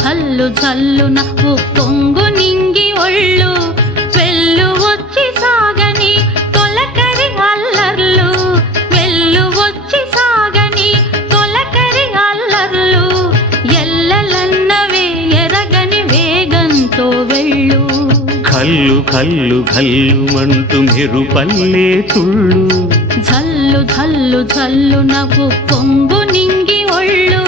ಝಲ್ಲು ಝಲ್ಲುನ ಉಪ್ಪೊಂಗು ನಿಂಗಿ ಒಳ್ಳು వెళ్ళు వచ్చి సాగని తొలకరి అల్లర్లు వెళ్ళు వచ్చి సాగని తొలకరి అల్లర్లు ఎల్లలన్నవే ఎరగని వేగంతో వెళ్ళు కల్లు కల్లు కల్లుమంటూ మెరుపల్లే తుళ్ళు ಝಲ್ಲು ಝಲ್ಲು ಝಲ್ಲು ನಗು పొంగు నింగి ఒళ్ళు